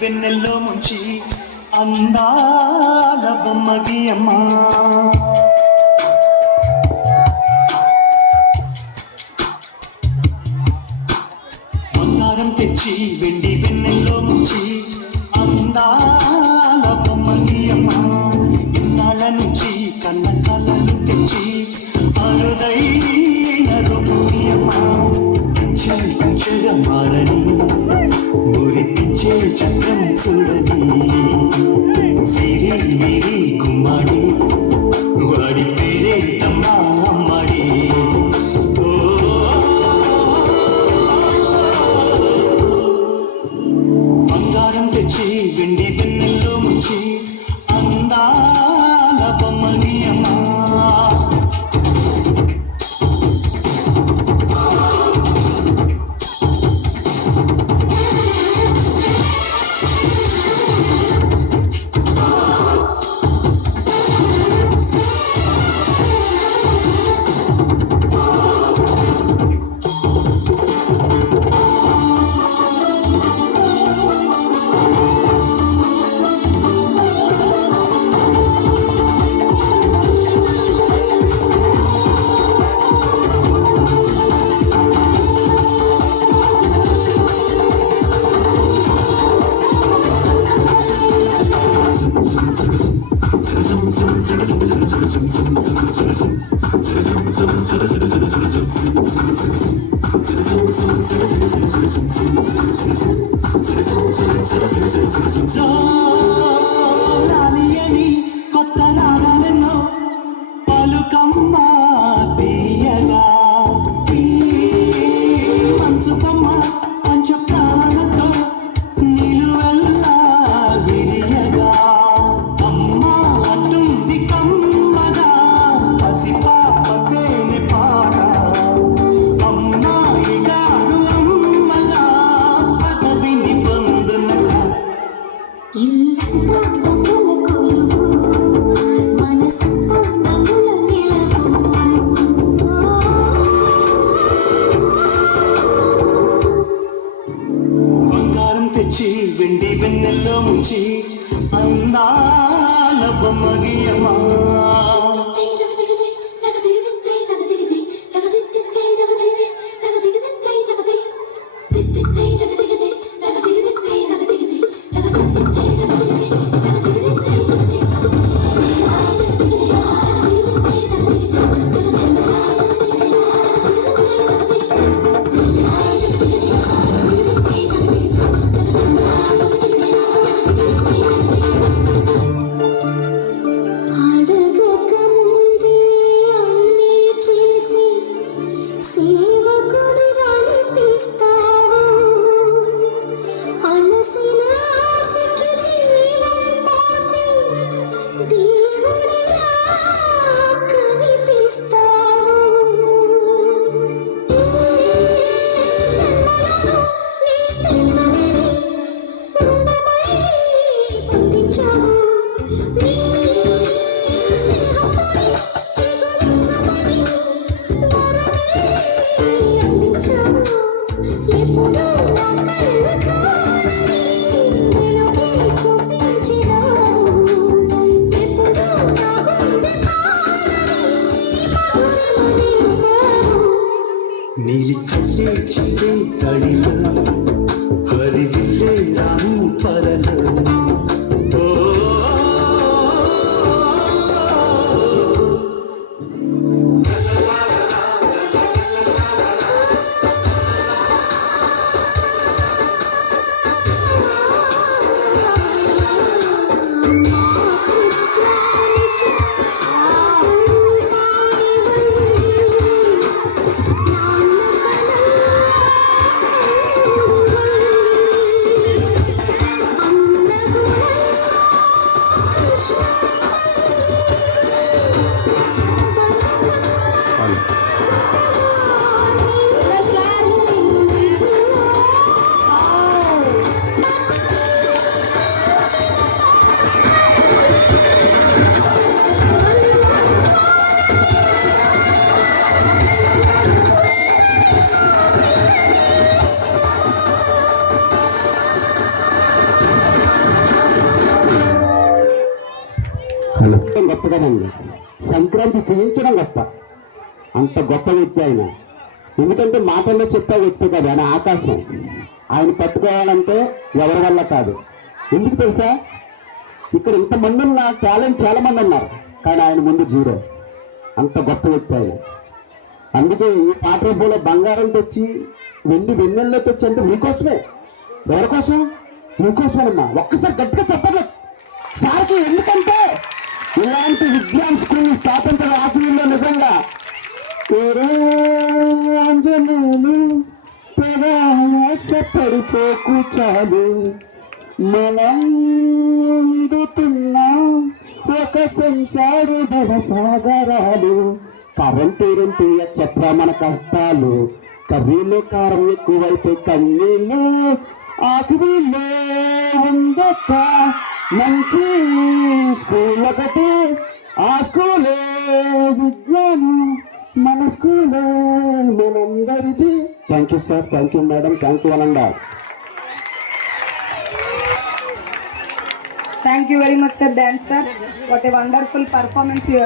వెన్నెల్లో ముంచి అందాల బొమ్మకి అమ్మా బంగారం తెచ్చి వెండి వెన్నెల్లో ముంచి అందాల బొమ్మకి అమ్మా ఇన్నాళ్ళ నుంచి కన్న కళలు తెచ్చి అరుదైన రూపుకి అమ్మా పంచగా మారని మురిపించే చక్రం చూడని వీరి వీరి గుమ్మాడి వాడి పేరే అమ్మా అమ్మాడి బంగారం తెచ్చి వెండి వెన్నెల్లో ముంచి అందాల బొమ్మని అమ్మా రాలియని కొత్త రాగాలెన్నో పలుకమ్మ తీయగా మనసుకమ్మ పంచ ప్రాణాలతో నిలువెల్లా విరియగా అమ్మ అటుంది కమ్మగా పసిపాపతేనే పాట అమ్మాయి గారు అమ్మగా పదవిని పొందునగా బంగారం తెచ్చి వెండి వెన్నెల్లో ముంచి అందాల బొమ్మని అమ్మా నీలి కల్లే చిల్లే తడిలో హరివిల్లే రాము పరలో గొప్ప కదండి, సంక్రాంతి చేయించడం గొప్ప. అంత గొప్ప వ్యక్తి ఆయన. ఎందుకంటే మాటల్లో చెప్పే వ్యక్తి కదా ఆయన, ఆకాశం. ఆయన పట్టుకోవాలంటే ఎవరి వల్ల కాదు. ఎందుకు తెలుసా, ఇక్కడ ఇంతమంది ఉన్న టాలెంట్ చాలా మంది ఉన్నారు, కానీ ఆయన ముందు జీరో. అంత గొప్ప వ్యక్తి ఆయన. అందుకే ఈ పాట రూపంలో బంగారం తెచ్చి వెన్నెల్లో తెచ్చి అంటే మీకోసమే. ఎవరి కోసం? మీకోసమేనమ్మా. ఒక్కసారి గట్టిగా చెప్పండి సార్కి. ఎందుకంటే ఇలాంటి విజ్ఞాన స్కూల్ని స్థాపించడం ఆత్మీయుల్లో నిజంగా ఆంజనేయులు పడిపోకు చాలు, మనం ఇదుతున్నా ఒక సంసారు భవసాగరాలు. కరెంటు చెప్పరా మన కష్టాలు, కర్రీలో కారం ఎక్కువైతే కన్నీళ్ళు, ఆకువీళ్ళే ఉందొక్క మంచి స్కూల్ ఒకటి, ఆ స్కూలే విజ్ఞానం, మన స్కూలే మనందరిది. Thank you sir, thank you madam, thank you అనండా. Thank you very much, sir, dancer. What a wonderful performance you